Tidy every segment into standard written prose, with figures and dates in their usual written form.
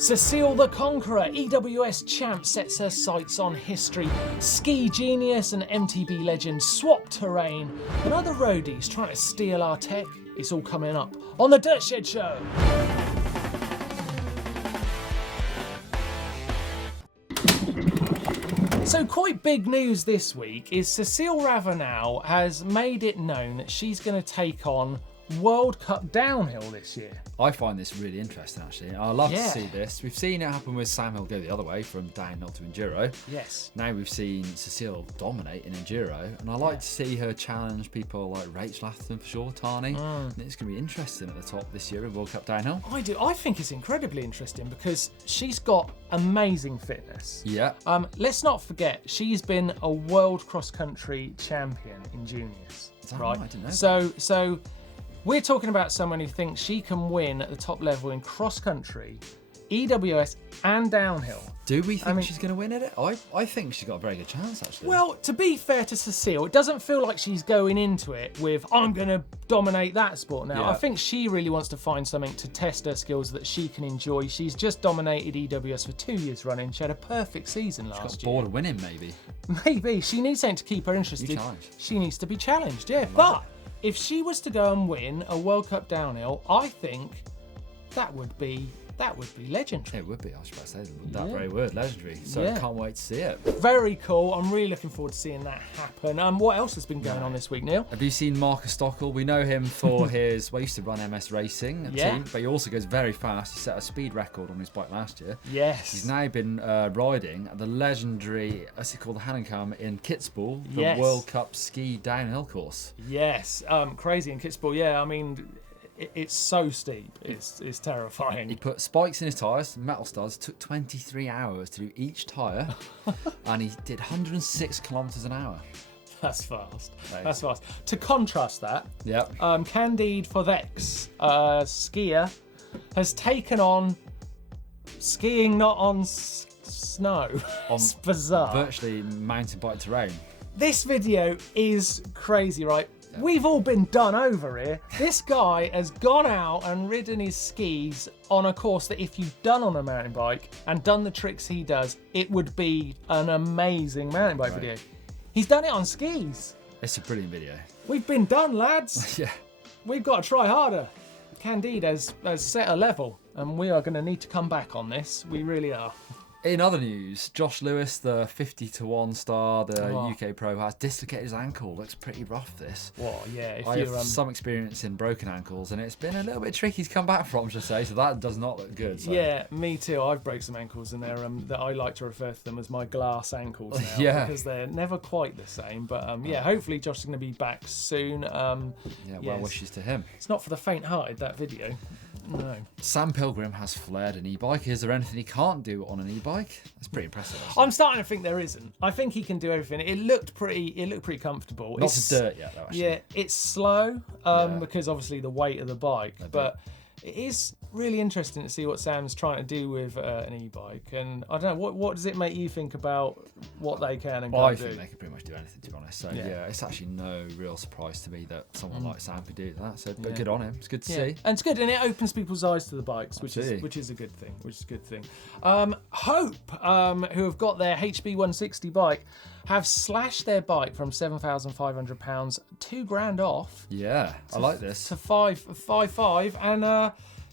Cecile the Conqueror, EWS champ, sets her sights on history. Ski genius and MTB legend swap terrain. And other roadies trying to steal our tech. It's all coming up on the Dirt Shed Show. So quite big news this week is Cecile Ravanel has made it known that she's going to take on World Cup downhill this year. I find this really interesting, actually. I love to see this. We've seen it happen with Sam Hill go the other way from downhill to enduro. Yes. Now we've seen Cecile dominate in enduro, and I like to see her challenge people like Rach Latham for sure, Tani. And it's going to be interesting at the top this year in World Cup downhill. I do. I think it's incredibly interesting because she's got amazing fitness. Yeah. Let's not forget she's been a world cross country champion in juniors. Is that right? I didn't know. So we're talking about someone who thinks she can win at the top level in cross country, EWS and downhill. Do we think she's going to win at it? I think she's got a very good chance, actually. Well, to be fair to Cecile, it doesn't feel like she's going into it with, I'm going to dominate that sport now. Yeah. I think she really wants to find something to test her skills that she can enjoy. She's just dominated EWS for 2 years running. She had a perfect season last year. Bored of winning, maybe. Maybe. She needs something to keep her interested. She needs to be challenged, yeah. But if she was to go and win a World Cup downhill, I think that would be legendary. It would be. I was about to say that very word, legendary. So I can't wait to see it. Very cool. I'm really looking forward to seeing that happen. What else has been going on this week, Neil? Have you seen Markus Stockl? We know him for his, he used to run MS Racing team, but he also goes very fast. He set a speed record on his bike last year. Yes. He's now been riding at the legendary, what's it called, the Hahnenkamm in Kitzbühel, the World Cup ski downhill course. Yes. Crazy in Kitzbühel. Yeah, I mean, it's so steep. It's terrifying. He put spikes in his tyres, metal studs, took 23 hours to do each tyre, and he did 106 kilometres an hour. That's fast. That's fast. To contrast that, Candide Thovex, skier, has taken on skiing not on snow. It's bizarre. Virtually mountain bike terrain. This video is crazy, right? We've all been done over here. This guy has gone out and ridden his skis on a course that if you've done on a mountain bike and done the tricks he does, it would be an amazing mountain bike video. He's done it on skis. It's a brilliant video. We've been done, lads. Yeah. We've got to try harder. Candide has set a level and we are going to need to come back on this. We really are. In other news, Josh Lewis, the 50-1 star, the UK pro, has dislocated his ankle. Looks pretty rough, this. Well, yeah. I have some experience in broken ankles, and it's been a little bit tricky to come back from, should I say, so that does not look good. So. Yeah, me too. I've broke some ankles, and they're that I like to refer to them as my glass ankles now, because they're never quite the same. But hopefully Josh is going to be back soon. Well wishes to him. It's not for the faint-hearted, that video. No. Sam Pilgrim has flared an e-bike. Is there anything he can't do on an e-bike? That's pretty impressive. Actually. I'm starting to think there isn't. I think he can do everything. It looked pretty comfortable. Not to dirt yet, though. Actually. Yeah, it's slow because obviously the weight of the bike, but it is really interesting to see what Sam's trying to do with an e-bike. And I don't know, what does it make you think about what they can and can't do? I think they can pretty much do anything, to be honest. So it's actually no real surprise to me that someone like Sam could do that. So but good on him. It's good to see. And it's good, and it opens people's eyes to the bikes, which is a good thing. Hope, who have got their HB 160 bike, have slashed their bike from £7,500, £2,000 off. Yeah, I like this. To 5,500, and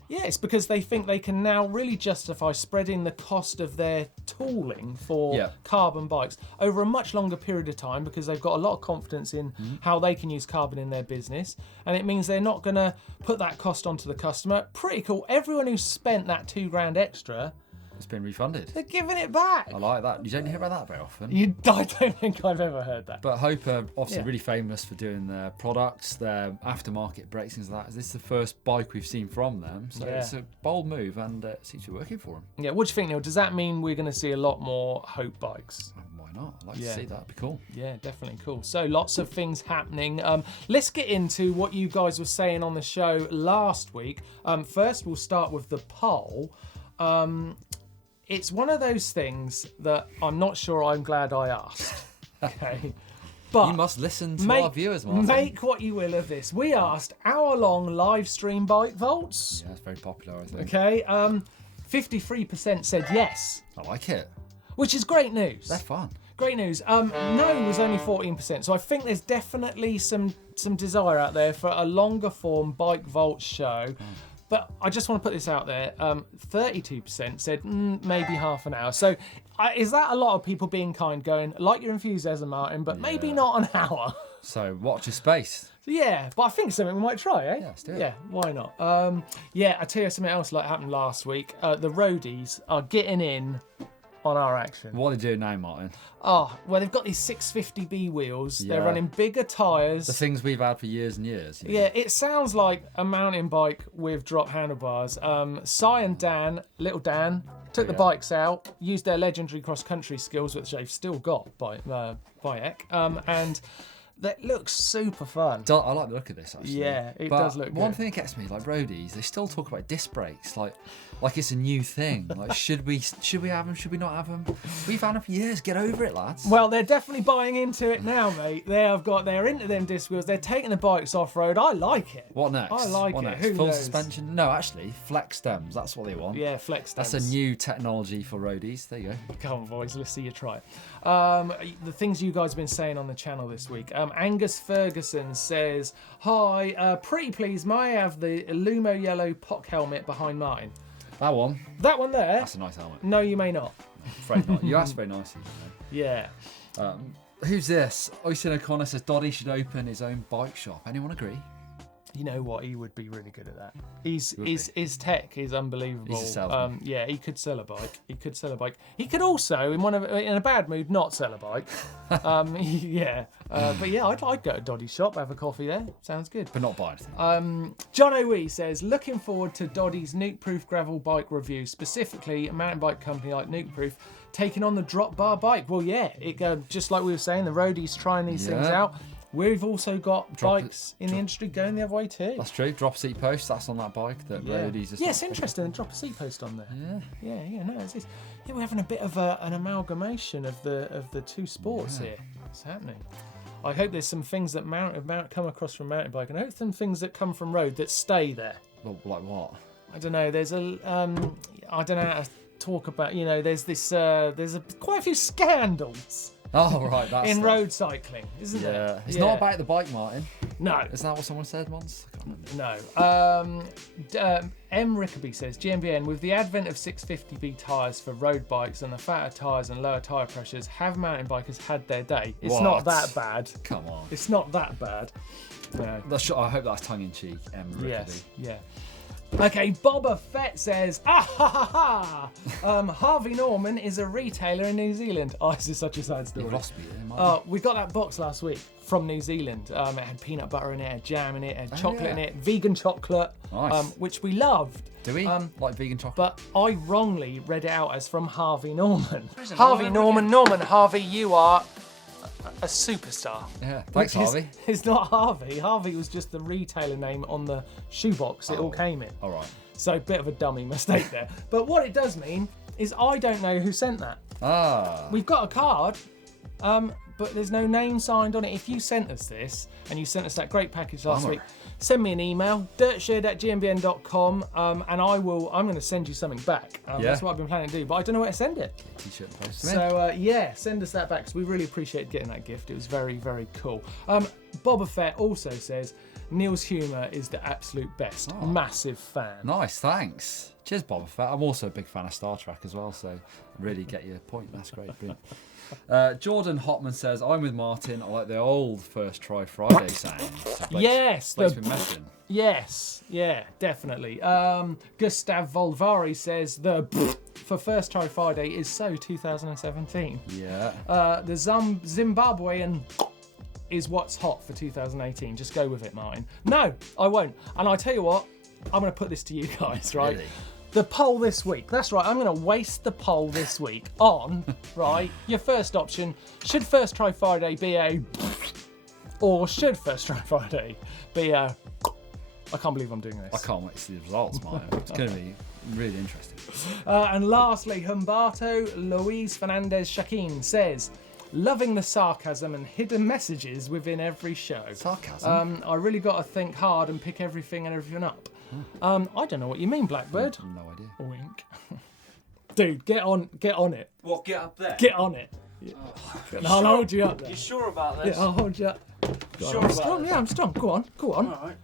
it's because they think they can now really justify spreading the cost of their tooling for carbon bikes over a much longer period of time because they've got a lot of confidence in how they can use carbon in their business, and it means they're not going to put that cost onto the customer. Pretty cool. Everyone who's spent that £2,000 extra, it's been refunded. They're giving it back. I like that. You don't hear about that very often. I don't think I've ever heard that. But Hope are obviously really famous for doing their products, their aftermarket brakes, things like that. This is the first bike we've seen from them. So it's a bold move and it seems to be working for them. Yeah, what do you think, Neil? Does that mean we're going to see a lot more Hope bikes? Why not? I'd like to see that. It'd be cool. Yeah, definitely cool. So lots of things happening. Let's get into what you guys were saying on the show last week. First, we'll start with the poll. It's one of those things that I'm not sure I'm glad I asked. Okay. But you must listen to our viewers, Martyn. Make what you will of this. We asked hour-long live stream bike vaults. Yeah, it's very popular, I think. Okay. 53% said yes. I like it. Which is great news. They're fun. Great news. No was only 14%. So I think there's definitely some desire out there for a longer form bike vault show. But I just want to put this out there. 32% said maybe half an hour. So is that a lot of people being kind, going, like your enthusiasm, Martyn, but maybe not an hour? So watch your space. Yeah, but I think something we might try, eh? Yeah, let's do it. Yeah, why not? I tell you something else like happened last week. The Roadies are getting in on our action. What are they doing now, Martyn? Oh, well, they've got these 650B wheels. They're running bigger tyres. The things we've had for years and years. You know? Yeah, it sounds like a mountain bike with drop handlebars. Si and Dan, little Dan, took the bikes out, used their legendary cross-country skills, which they've still got by Eck, and that looks super fun. I like the look of this, actually. Yeah, it does look good. One thing that gets me, like Roadies, they still talk about disc brakes, like it's a new thing. Like, should we have them? Should we not have them? We've had them for years. Get over it, lads. Well, they're definitely buying into it now, mate. They're into them disc wheels. They're taking the bikes off road. I like it. What next? I like what it. Next? Who Full knows? suspension? No, actually, flex stems. That's what they want. Yeah, flex stems. That's a new technology for Roadies. There you go. Come on, boys. Let's see you try it. The things you guys have been saying on the channel this week. Angus Ferguson says, "Hi, pretty please, may I have the Lumo yellow POC helmet behind Martyn?" That one. That one there? That's a nice helmet. No, you may not. I'm afraid not. You asked very nicely. Yeah. Who's this? Oisin O'Connor says Doddy should open his own bike shop. Anyone agree? You know what? He would be really good at that. His tech is unbelievable. He's a salesman. Yeah, he could sell a bike. He could also, in a bad mood, not sell a bike. Yeah. But yeah, I'd go to Doddy's shop, have a coffee there. Sounds good. But not buy anything. John O'Wee says, looking forward to Doddy's Nuke-Proof gravel bike review, specifically a mountain bike company like Nuke-Proof taking on the drop bar bike. Well, yeah, just like we were saying, the Roadies trying these things out. We've also got bikes in the industry going the other way too. That's true. Drop seat post. That's on that bike that Roadies is. Yeah, it's interesting. Drop a seat post on there. Yeah. No, it's yeah, we're having a bit of an amalgamation of the two sports here. It's happening. I hope there's some things that come across from mountain bike, and I hope some things that come from road that stay there. Well, like what? I don't know. There's I don't know how to talk about. You know, there's quite a few scandals. Oh, right. That's in road cycling, isn't there? Yeah. It's not about the bike, Martyn. No. Isn't that what someone said once? I can't remember. No. M. Rickaby says, GMBN, with the advent of 650B tyres for road bikes and the fatter tyres and lower tyre pressures, have mountain bikers had their day? It's not that bad. Come on. It's not that bad. No. I hope that's tongue-in-cheek, M. Rickaby. Yes, yeah. Okay, Boba Fett says, Harvey Norman is a retailer in New Zealand. Oh, this is such a sad story. You lost me there, we got that box last week from New Zealand. It had peanut butter in it, had jam in it, had chocolate in it, vegan chocolate, which we loved. Do we? Like vegan chocolate? But I wrongly read it out as from Harvey Norman. Harvey Norman, Harvey, you are a superstar. Yeah, thanks, Harvey. It's not Harvey. Harvey was just the retailer name on the shoebox it all came in. All right. So a bit of a dummy mistake there. But what it does mean is I don't know who sent that. We've got a card, but there's no name signed on it. If you sent us this and you sent us that great package last week, send me an email, dirtshed@gmbn.com, and I'm going to send you something back. That's what I've been planning to do, but I don't know where to send it. T-shirt post. So send us that back because we really appreciated getting that gift. It was very, very cool. Boba Fett also says, Neil's humour is the absolute best. Massive fan. Nice, thanks. Cheers, Boba Fett. I'm also a big fan of Star Trek as well, so really get your point. That's great. Brilliant. Jordan Hotman says, I'm with Martyn. I like the old First Try Friday sound. Yes. Yes, yeah, definitely. Gustav Volvari says, for First Try Friday is so 2017. Yeah. The Zimbabwean is what's hot for 2018. Just go with it, Martyn. No, I won't. And I tell you what, I'm going to put this to you guys, right? Really? The poll this week. That's right. I'm going to waste the poll this week on, right, your first option. Should First Try Friday be a... or should First Try Friday be a... I can't believe I'm doing this. I can't wait to see the results, Martyn. It's going to be really interesting. And lastly, Humberto Luis Fernandez Shaquin says... Loving the sarcasm and hidden messages within every show. Sarcasm? I really got to think hard and pick everything up. I don't know what you mean, Blackbird. No idea. Wink. Dude, get on it. What, get up there? Get on it. Yeah. I'll hold you up there. You sure about this? Yeah, I'll hold you up. Sure I'm about strong, this? yeah, I'm strong. Go on. Alright.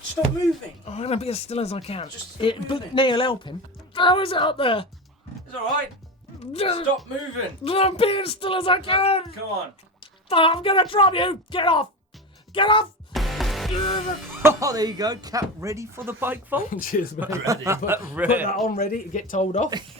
Stop moving. I'm going to be as still as I can. Just stop moving. But Neil, help him. How is it up there? It's alright. Just Stop moving. I'm being as still as I can. Come on. Oh, I'm going to drop you. Get off. Get off. Oh, there you go. Cap ready for the bike vault. Cheers, mate. Ready. Put that on ready to get told off.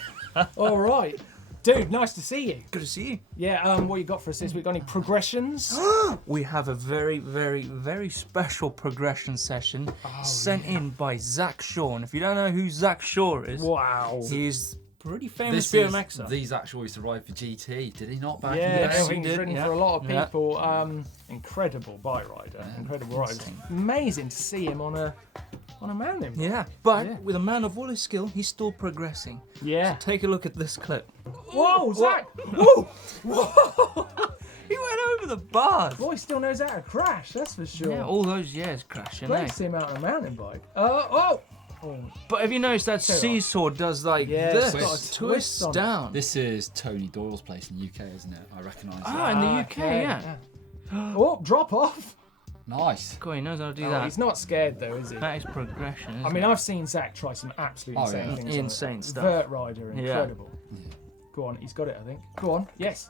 All right. Dude, nice to see you. Good to see you. Yeah, what you got for us this week? Got any progressions? We have a very, very, very special progression session sent in by Zach Shaw. And if you don't know who Zach Shaw is, Wow. he's pretty famous This is BMXer. these actually used to ride for GT, did he not back in Yeah, the Yes, day? I think he's did, ridden yeah. for a lot of Yeah. people. Incredible bike rider. Incredible rider. Amazing to see him on a mountain bike. Yeah, but Yeah. with a man of all his skill, he's still progressing. Yeah. Take a look at this clip. Whoa, Zach! Whoa! Whoa! He went over the bars. Boy still knows how to crash, that's for sure. Yeah, all those years crashing. Great Eh? to see him out on a mountain bike. Oh! But have you noticed that seesaw does like Yeah, this? it's got a Twists twist on it. down. This is Tony Doyle's place in the UK, isn't it? I recognise Ah, that. in the UK, yeah. Oh, drop off! Nice. God, he knows how to do Oh, that. he's not scared though, is he? That is progression. Isn't I mean, it? I've seen Zach try some absolutely insane yeah. things. on Insane it. stuff. Vert rider, incredible. Go on, he's got it, I think. Go on, yes,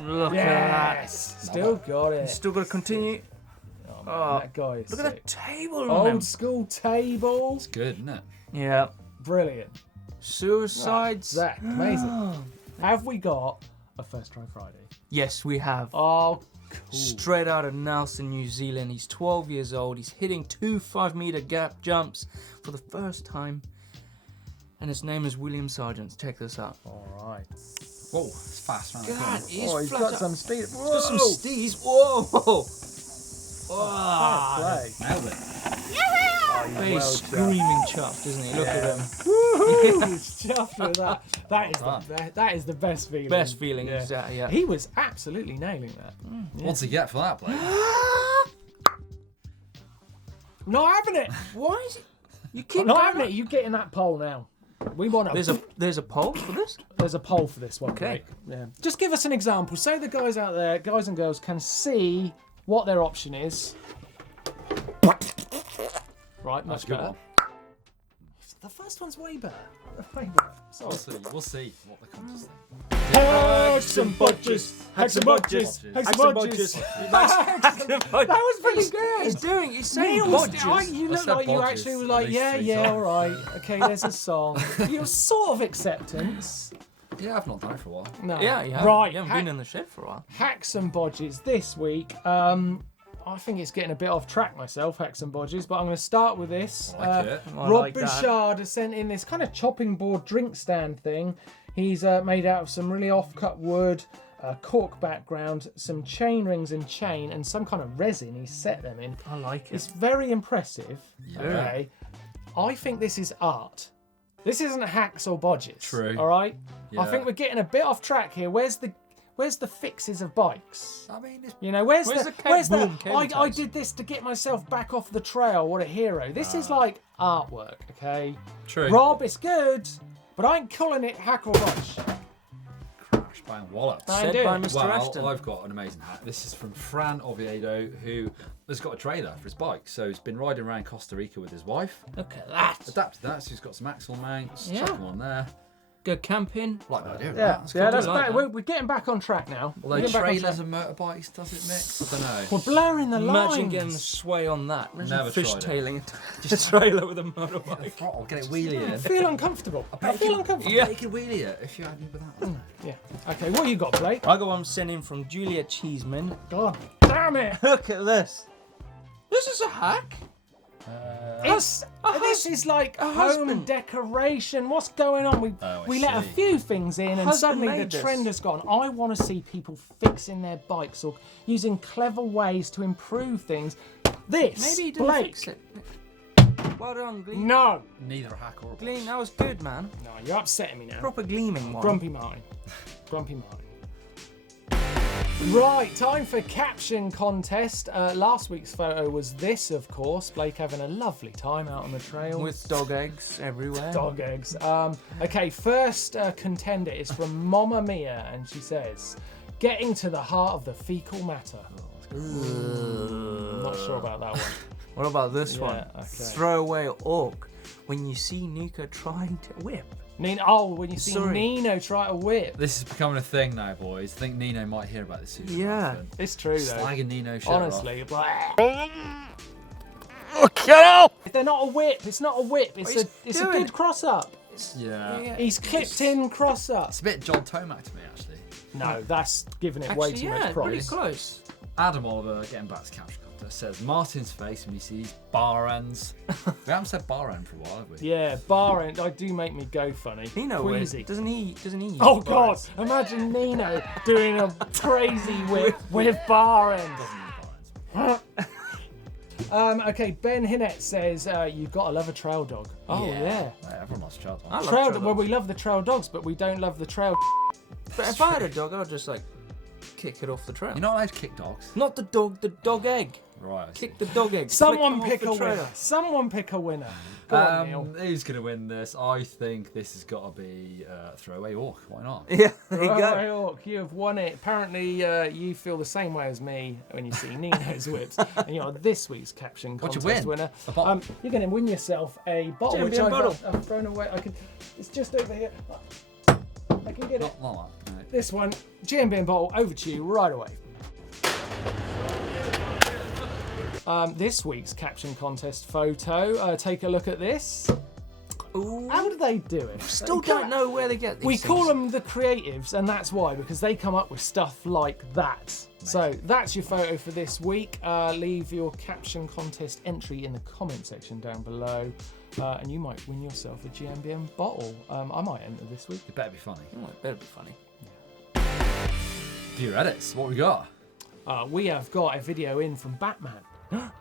Look at yes, still got that. it. Still got to continue. Oh, man, Oh, that guy is Look sick. at that table on him. Old school table, It's good, isn't it? Yeah. brilliant. Suicides. Zach, amazing. Have we got a First Try Friday? Yes, we have. Oh, cool. Straight out of Nelson, New Zealand. He's 12 years old. He's hitting 2 5-meter gap jumps for the first time. And his name is William Sargent. Check this out. All right. Whoa, it's fast, man. God, he's Oh, he's flat got out. some speed. He's got some steez. Whoa! Wow. Play. Nailed it. He's Well screaming chuffed, isn't he? Look at him. Woo! He's chuffed with that. That is the best feeling. Best feeling, Yeah. exactly. Yeah. He was absolutely nailing that. What's he get for that, Blake? Not having it. Why is it? You keep I'm not going having up. it. You get in that poll now. We want There's a poll for this. There's a poll for this one. Okay. Blake. Yeah. Just give us an example. So the guys out there, guys and girls, can see what their option is. Right, much That's a good better. one. The first one's way better. Way better. Sorry. We'll see what the contest thinks. Hacks and bodges, hacks and bodges, hacks and bodges. That was pretty good. He's saying Neil was, bodges. you What's look that like you bodges? actually were At like, least yeah, 3 yeah, songs. all right. Okay, there's a song. You're sort of acceptance. Yeah, I've not done it for a while. No. Yeah, yeah. Right. You haven't been in the shed for a while. Hacks and bodges this week. I think it's getting a bit off track myself, hacks and bodges, but I'm going to start with this. I like it. I Rob like that. Bouchard has sent in this kind of chopping board drink stand thing. He's made out of some really off-cut wood, cork background, some chain rings and chain, and some kind of resin he's set them in. I like it. It's very impressive. Yeah. Okay. I think this is art. This isn't hacks or bodges. True. All right. I Yeah. think we're getting a bit off track here. Where's the fixes of bikes? I mean, it's You know, where's Where's the the where's the boom I Candide? did this to get myself back off the trail. What a hero. This is like artwork, okay? true. Rob, it's good, but I ain't calling it hack or bodge. Crash, bang, wallop. I Said do. by Mr. Well, Ashton. I've got an amazing hack. This is from Fran Oviedo, who has got a trailer for his bike. So he's been riding around Costa Rica with his wife. Look at that. Adapted that, so he's got some axle mounts, Yeah. chuck them on there. Go camping. Like the idea of Yeah, that. That's yeah, cool. that's like back. that. We're getting back on track now. Although We're getting back on trailers track. and motorbikes, does it mix? I don't know. We're blurring the lines. Imagine getting the sway on that. Imagine Never tried it. fishtailing a trailer with a motorbike. Throttle, get it wheelie I in. feel uncomfortable. I feel uncomfortable. Yeah. You could wheelie it if you hadn't with that. Yeah. Okay, what you got, Blake? I got one sent in from Julia Cheeseman. God damn it! Look at this. This is a hack. This is like a home husband. decoration. What's going on? We Oh, I we let a see. few things in, and Husband suddenly the made this. trend has gone. I want to see people fixing their bikes or using clever ways to improve things. This, Maybe he didn't Blake. fix it. Well done, Gleam. No, Neither a hack or a Gleam, that was good, man. no, you're upsetting me now. Proper gleaming one. Grumpy Martyn. Grumpy Martyn. Right, time for Caption Contest. Last week's photo was this, of course. Blake having a lovely time out on the trail. With dog eggs everywhere. Dog eggs. Okay, first contender is from Mamma Mia, and she says, getting to the heart of the fecal matter. Not sure about that one. What about this Yeah, one? okay. Throwaway orc. When you see Nuka trying to whip. When you see Nino try to whip. This is becoming a thing now, boys. I think Nino might hear about this soon. Yeah. It's true, though. Slagging Nino shit Honestly. Get If they're not a whip, it's not a whip. It's a good cross-up. Yeah. He's clipped in cross-up. It's a bit John Tomac to me, actually. No, that's giving it way too much pretty price. close. Adam Oliver, getting back to Caption Contest, says Martyn's face when he sees bar ends. We haven't said bar end for a while, have we? Yeah, bar end. I do make me go funny. Nino Queasy. whip. Doesn't he? Use Oh bar God! ends? Imagine Nino doing a crazy whip with bar end. Okay, Ben Hinnett says you've got to love a trail dog. Oh yeah. Everyone loves trail I dogs. love Trail. trail Well, dogs. we love the trail dogs, but we don't love the trail. But if I had a dog, I would just like kick it off the trail. You're not allowed to kick dogs. Not the dog egg. Right. I see. Kick the dog egg. Someone flick pick them a off the winner. trail. Someone pick a winner. Go on, Neil. Who's going to win this? I think this has got to be Throwaway Orc. Why not? Yeah, there you go. Right, Orc, you have won it. Apparently, you feel the same way as me when you see Nino's whips, and you're this week's Caption What'd you Contest win? winner. A bottle? You're going to win yourself a bottle, GMBN which bottle. I've thrown away. It's just over here. I can get it. Not that. No. This one, GMBN bottle, over to you right away. This week's Caption Contest photo. Take a look at this. Ooh. How do they do it? Still don't know where they get these We things. call them the creatives, and that's why, because they come up with stuff like that. So that's your photo for this week. Leave your Caption Contest entry in the comment section down below, and you might win yourself a GMBN bottle. I might enter this week. It better be funny. Oh, it better be funny. Viewer edits. What we got? We have got a video in from Batman.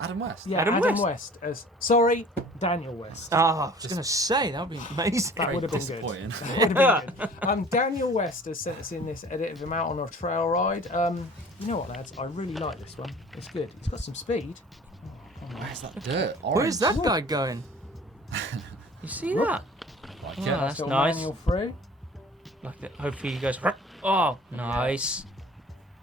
Adam West. Yeah, Adam Adam West. Sorry, Daniel West. Ah, I was going to say, that would be amazing. That would have been Disappointing. good. That would have been good. Daniel West has sent us in this edit of him out on a trail ride. You know what, lads? I really like this one. It's good. It's got some speed. Where's that dirt? Where's that guy going? You see that? Like Oh, it. that's Little nice. manual through. Like that. Hopefully you guys. Oh, nice.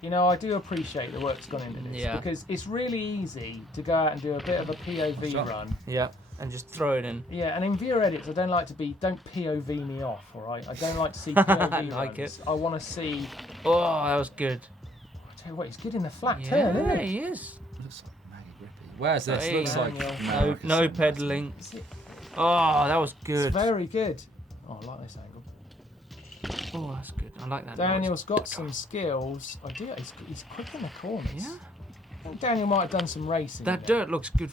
You know, I do appreciate the work's gone into this Yeah. because it's really easy to go out and do a bit of a POV Sure. run. Yeah, and just throw it in. Yeah, and in viewer edits, I don't like to don't POV me off, all right? I don't like to see POV Like runs. it. I want to see. Oh, that was good. I tell you what, he's good in the flat Yeah, turn, isn't he? he is. Looks like mega grippy. Where's this? Hey, Looks like Daniel. America No somewhere. pedaling. Oh, that was good. It's very good. Oh, I like this angle. Oh, that's good. I like that. Daniel's got some skills. I do. He's quick in the corners. Yeah. I think Daniel might have done some racing. That there. dirt looks good.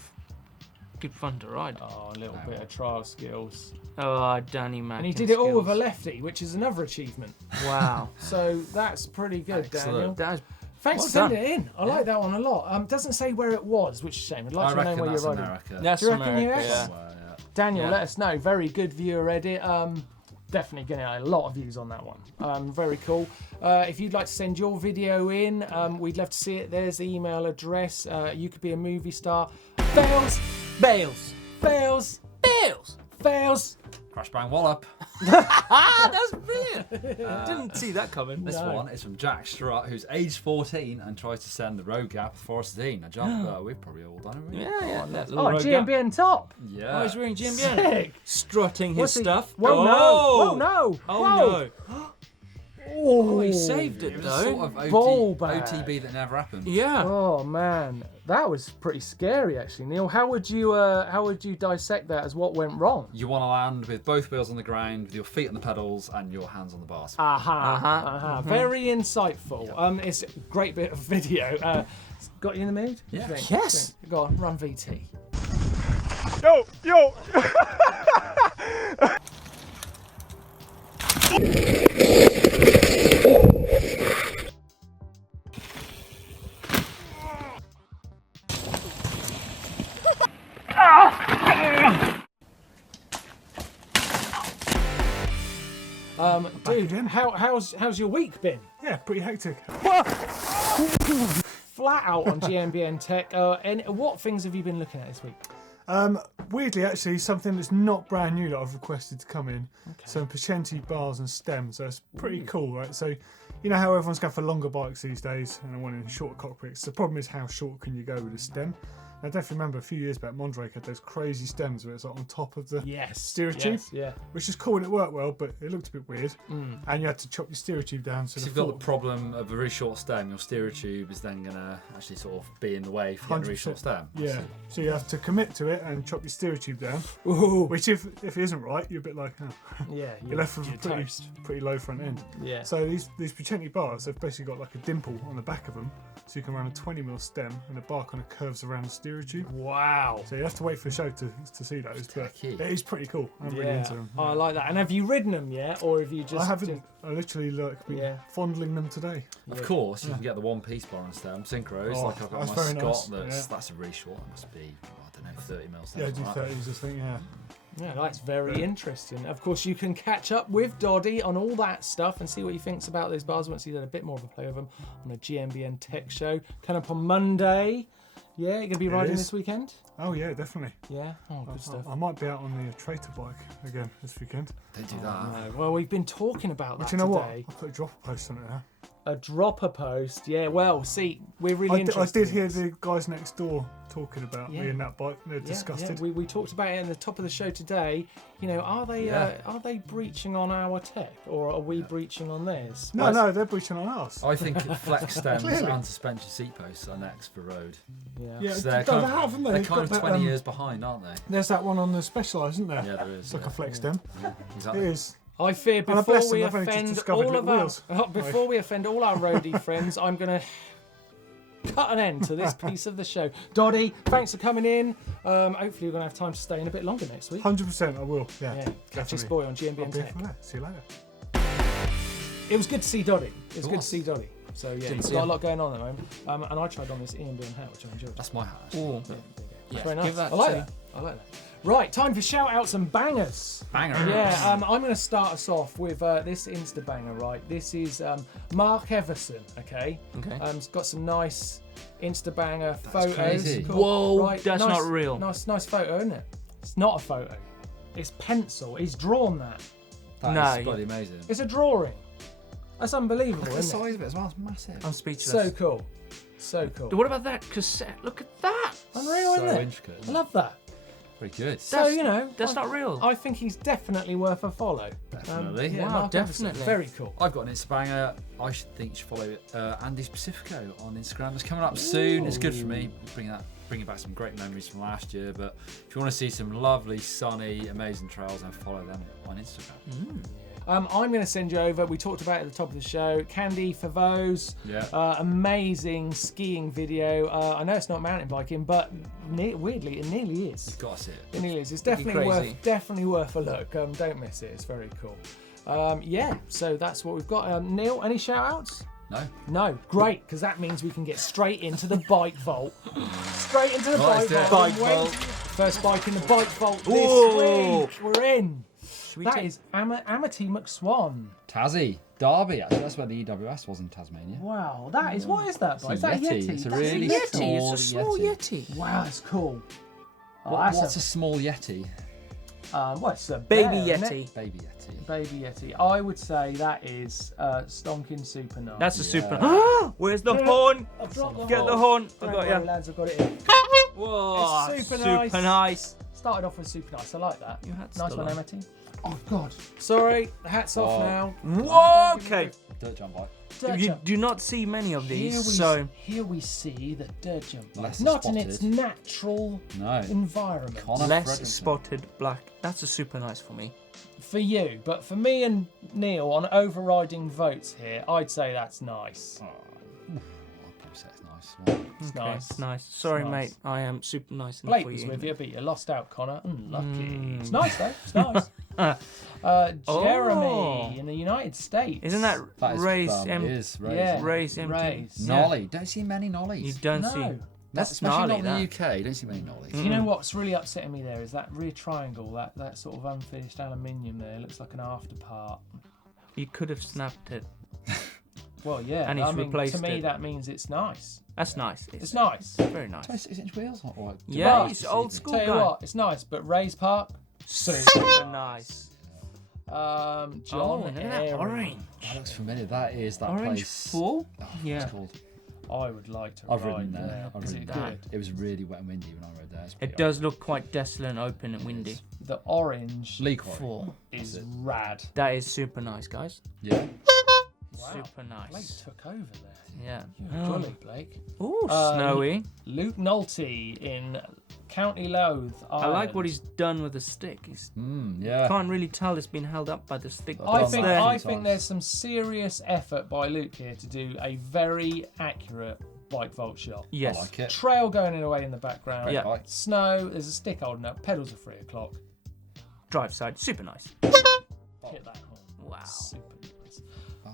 Good fun to ride. Oh, a little bit of trial skills. Oh, Danny Mac. And he did it all with a lefty, which is another achievement. Wow. So that's pretty good, Daniel. Excellent. That's Thanks Well for sending done. it in. I like that one a lot. Doesn't say where it was, which is a shame. I'd like I to know reckon where that's you're riding. America. that's Do you reckon America, US? yeah. Somewhere, yeah. Daniel, Yeah. let us know. Very good viewer edit. Definitely getting a lot of views on that one. Very cool. If you'd like to send your video in, we'd love to see it. There's the email address. You could be a movie star. Fails, Bales. fails, Bales. fails. Crash bang wallop. Ah, that's brilliant. Didn't see that coming. This No. one is from Jack Strutt, who's age 14 and tries to send the road gap for 16. A jump we've probably all done, haven't we? Yeah. That Oh, little road gap. GMBN top. Yeah. Oh, he's wearing GMBN. Sick. Strutting his What's he- stuff. Whoa, no. Oh. Whoa, no. Oh, Whoa. no. Oh, He saved it, It was a though. sort of Ball bag. OTB that never happened. Yeah. Oh man, that was pretty scary actually, Neil. How would you dissect that as what went wrong? You want to land with both wheels on the ground, with your feet on the pedals and your hands on the bars. Aha. Very insightful. It's a great bit of video. Got you in the mood? What do you Yeah. think? Yes. Go on, run VT. Yo! Dude, how's your week been? Yeah, pretty hectic. flat out on GMBN Tech. And what things have you been looking at this week? Weirdly, actually, something that's not brand new that I've requested to come in. Okay. Some Pachenti bars and stems. So it's pretty cool, right? So you know how everyone's going for longer bikes these days and they're wanting shorter cockpits. The problem is how short can you go with a stem? I definitely remember a few years back, Mondrake had those crazy stems where it's like on top of the steer tube, which is cool and it worked well, but it looked a bit weird. And you had to chop your steer tube down. So you've got the problem of a really short stem. Your steerer tube is then going to actually sort of be in the way for a really short stem. Yeah, so you have to commit to it and chop your steerer tube down. Which, if it isn't right, you're a bit like, you're left with a pretty low front end. Yeah. So these Pachenti bars, they've basically got like a dimple on the back of them, so you can run a 20mm stem and the bar kind of curves around the steerer tube. Wow. So you have to wait for the show to see those. But it is pretty cool. I'm really into them. I like that. And have you ridden them yet, or have you just? I haven't. I literally been fondling them today. Of course, you can get the one-piece bar and stem synchros, like I've got my Scott. That's a really short. It must be, I don't know, 30mm. Yeah, do 30s, I think. Yeah. Yeah, that's very interesting. Of course, you can catch up with Doddy on all that stuff and see what he thinks about those bars once he's had a bit more of a play with them on a GMBN Tech show. Coming up on Monday. Yeah, you're going to be riding this weekend? Oh, yeah, definitely. Yeah? Oh, good stuff. I might be out on the traitor bike again this weekend. Don't do that. No. Well, we've been talking about that today. You know today. what? I'll put a dropper post on it now. A dropper post? Yeah, well, see, we're really interested. I did hear the guys next door talking about me and that bike. They're disgusted. Yeah. We talked about it at the top of the show today. You know, are they breaching on our tech, or are we breaching on theirs? No, they're breaching on us. I think flex stems and suspension seat posts are next for road. Yeah, they're kind of 20 years behind, aren't they? There's that one on the Specialized, isn't there? Yeah, there is. It's like a flex stem. Exactly. It is. I fear before we offend all of our roadie friends, I'm going to cut an end to this piece of the show. Doddy, thanks for coming in. Hopefully we're going to have time to stay in a bit longer next week. 100% I will. Yeah. Catch this boy on GMBN Tech. See you later. It was good to see Doddy. It was good to see Doddy. So yeah, he's got a lot going on at the moment. And I tried on this GMBN hat, which I enjoyed. That's my hat. Oh, yeah. Very nice. I like that. Right, time for shout-outs and bangers. Bangers. Yeah, I'm going to start us off with this Insta banger, right? This is Mark Everson, okay? He's got some nice Insta banger photos. Crazy. Cool. Whoa, right, that's not real. Nice photo, isn't it? It's not a photo. It's pencil. He's drawn that. That is bloody amazing. It's a drawing. That's unbelievable, Look at the isn't size of it as well. It's massive. I'm speechless. So cool. So cool. What about that cassette? Look at that. Unreal, isn't it? Intricate. I love that. Pretty good. So, you know, that's not real. I think he's definitely worth a follow. Definitely. Yeah, Wow, Mark definitely. Everson, very cool. I've got an Insta banger. I think you should follow Andy's Pacifico on Instagram. It's coming up soon. It's good for me. Bringing back some great memories from last year. But if you want to see some lovely, sunny, amazing trails, then follow them on Instagram. I'm going to send you over. We talked about it at the top of the show. Candide Thovex, amazing skiing video. I know it's not mountain biking, but weirdly, it nearly is. You've got to see it. It nearly is. It's definitely worth a look. Don't miss it. It's very cool. So that's what we've got. Neil, any shout-outs? No, great, because that means we can get straight into the bike vault. Straight into the bike vault. First bike in the bike vault this week. We're in. That is Amity McSwan. Tassie, Derby, actually. That's where the EWS was in Tasmania. Wow, that is, what is that bike? Is that a Yeti? It's a really small It's a small Yeti. Wow, that's cool. What's a small Yeti? What's a Baby Yeti? Baby Yeti. Baby Yeti. I would say that is stonking super nice. That's a super. Where's the horn? I've dropped the Get horn. the horn. I Don't got worry, you. lads, I've got it in. Whoa, It's super nice. Started off with super nice. I like that. Your hat's Nice still one, on. Amity. Oh God. Sorry, the hat's off now. Whoa, okay. Dirt jump bike. Dirt You jump. do not see many of these, Here we see the dirt jump bike. Less Not in spotted. its natural environment. Connor less Fredrickson. spotted black. That's a super nice for me. For you, but for me and Neil on overriding votes here, I'd say that's nice. I'd probably say it's nice. It's Okay, nice. nice. Sorry, nice. mate. I am super nice enough Blake for was you. with you, but you lost out, Connor. Unlucky. It's nice though. It's nice. Jeremy in the United States. Isn't that Ray's? It is Ray's. Yeah. Ray's empty. Ray's. Nolly. Don't see many nollies. You don't No. see. That's Especially gnarly. not in That. the UK. Don't see many nollies. You know what's really upsetting me there is that rear triangle, that sort of unfinished aluminium there. Looks like an after part. You could have snapped it. Well, yeah. And he's replaced to me, it. that means it's nice. That's nice. It's nice. Very nice. 26-inch wheels? Or Yeah, he's old school Tell you guy. what, it's nice, but Ray's Park, Super nice. John look at that Airy. orange. That looks familiar. That is that Orange place. full? Oh, Yeah. It's called. I would like to I've ride ridden there. I've Is ridden it there. good? It was really wet and windy when I rode there. It's It pretty does look quite desolate and open and windy. The orange Lee Quarry. Full. is it. rad. That is super nice, guys. Yeah. Wow. Super Blake nice. took over there. Yeah. You're jolly, Blake. Ooh, snowy. Luke Nolte in County Louth, I like what he's done with the stick. He's Yeah. can't really tell it's been held up by the stick. I done think that a few I think times. there's some serious effort by Luke here to do a very accurate bike vault shot. Yes. I like it. Trail going away in the background. Yeah. Bike. Snow. There's a stick holding up. Pedals are 3 o'clock. Drive side. Super nice. Hit that horn. Wow. Super nice.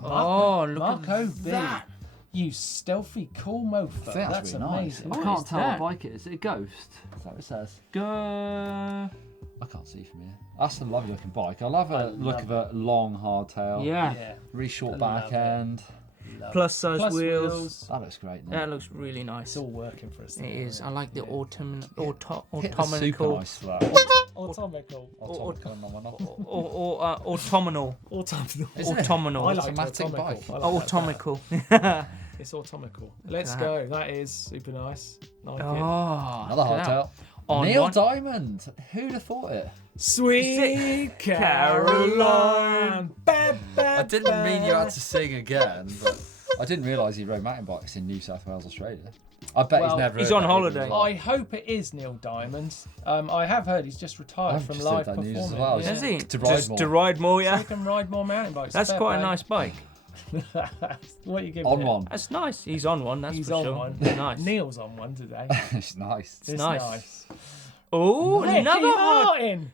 Oh, look Marco at B. that. You stealthy cool mofo. I think That's really amazing. Nice. I What can't is tell that? what bike it is. Is it a Ghost? Is that what it says? Go. I can't see from here. That's a lovely looking bike. I love a look of a long hard tail. Yeah. Yeah. Really short I back love it. end. Love Plus it. size Plus wheels. That looks great. That looks really nice. It's all working for us. It is. I like the Hit the super automatical. nice for that. Automical. Automatical. Automnal. Automical. Isn't it? Automnal. I like Automatic automical. bike. I like that Automical. better. It's automical. Let's that. go. That is super nice. Like it. Oh, Another look at hard that. tail. On Neil one- Diamond. Who'd have thought it? Sweet Caroline. Caroline. I didn't mean you had to sing again, but I didn't realise he rode mountain bikes in New South Wales, Australia. I bet Well, he's never. he's heard on that holiday. either as well. I hope it is Neil Diamond. I have heard he's just retired I've from just heard live that news performing. as well. Yeah. Is he? To ride Just more. to ride more, So yeah. he can ride more mountain bikes. That's Fair quite a play. nice bike. What you give On it? one. That's nice. He's on one, that's He's for on sure. one. Nice. Neil's on one today. It's nice. It's nice. Oh, Ricky another hard. Martin.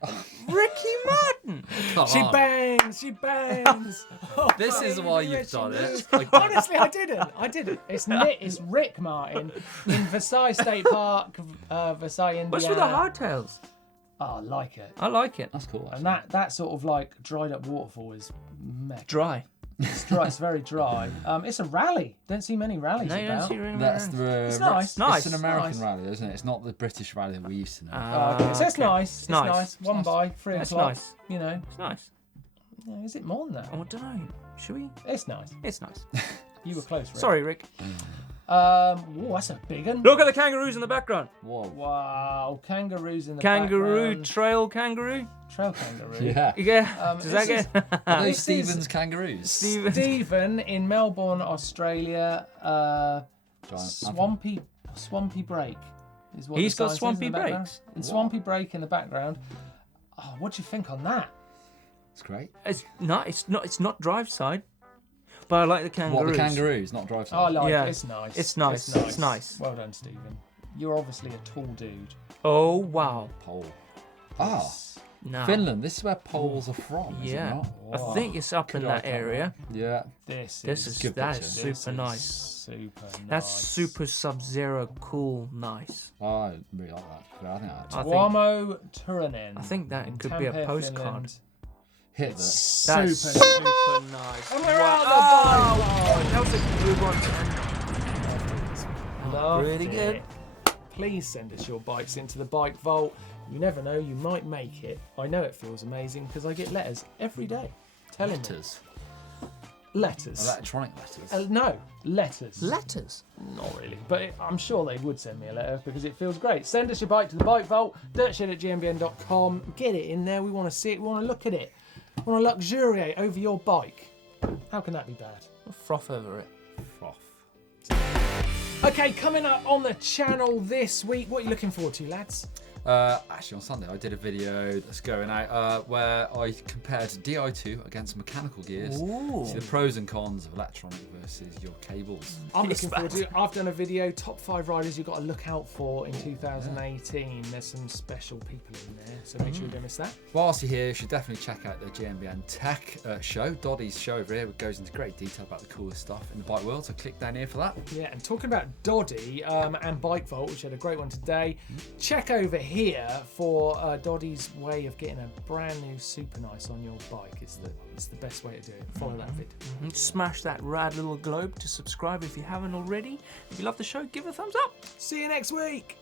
Ricky Martin. Come She on. bangs. She bangs. Oh, This is why you've Richie done it. moves. Like- Honestly, I didn't. It's Rick Martin in Versailles State Park, Versailles, Indiana. What's with the hardtails? Oh, I like it. I like it. That's cool. And that sort of like dried up waterfall is meh. Dry. It's dry. It's very dry. It's a rally. Don't see many rallies No, you don't about. see really That's many. the. It's nice. Nice. It's an American Nice. rally, isn't it? It's not the British rally that we used to know. Okay, so it's okay. nice. It's nice. nice. One nice. by 3 That's o'clock. nice. You know, It's nice. yeah, is it more than that? Oh, I don't know. Should we? It's nice. It's nice. You were close. Rick. Sorry, Rick. Whoa, that's a big one. Look at the kangaroos in the background. Whoa. Wow, kangaroos in the Kangaroo, background. trail kangaroo. Trail kangaroo. Yeah. Yeah. Does that this get? Are those This is- Stevens kangaroos? Stephen in Melbourne, Australia. Giant. Swampy Break is what He's the got sign says Swampy in the background. Breaks? And Swampy Break in the background. Oh, what do you think on that? It's great. It's not. It's not drive side. But I like the kangaroos. What, the kangaroos, not drive Oh, I side? like Yeah. it. It's nice. It's nice. It's nice. Well done, Stephen. You're obviously a tall dude. Oh wow. Pole. Ah, No. Finland. This is where poles are from, is it Yeah. not? I think it's up in Good that eye area. Yeah. This This is that picture. is this super is nice. Super nice. That's super sub-zero cool nice. I really like that. Yeah, I think I I think- Tuomo Turunen. I think that in could be a Tampere, postcard. Finland. hit that. That's Super. super nice. And we're Wow. out the Oh, that was a good one. Loved Pretty good. it. Please send us your bikes into the bike vault. You never know, you might make it. I know it feels amazing because I get letters every day telling Letters. me. Letters. Electronic letters. No, letters. Letters. Not really, but I'm sure they would send me a letter because it feels great. Send us your bike to the bike vault, dirtshit@gmbn.com. Get it in there. We want to see it. We want to look at it. We want to luxuriate over your bike. How can that be bad? Froth over it. Froth. Okay, coming up on the channel this week, what are you looking forward to, lads? Actually, on Sunday, I did a video that's going out where I compared Di2 against mechanical gears. Ooh. See the pros and cons of electronic versus your cables. I'm It's looking forward to it. I've done a video, top 5 riders you've got to look out for in 2018. There's some special people in there, so make sure you don't miss that. Whilst you're here, you should definitely check out the GMBN Tech show. Doddy's show over here goes into great detail about the coolest stuff in the bike world, so click down here for that. Yeah, and talking about Doddy and Bike Vault, which had a great one today, check over here. here for Doddy's way of getting a brand new Super Nice on your bike. It's the best way to do it. Follow that vid. Smash that rad little globe to subscribe if you haven't already. If you love the show, give it a thumbs up. See you next week.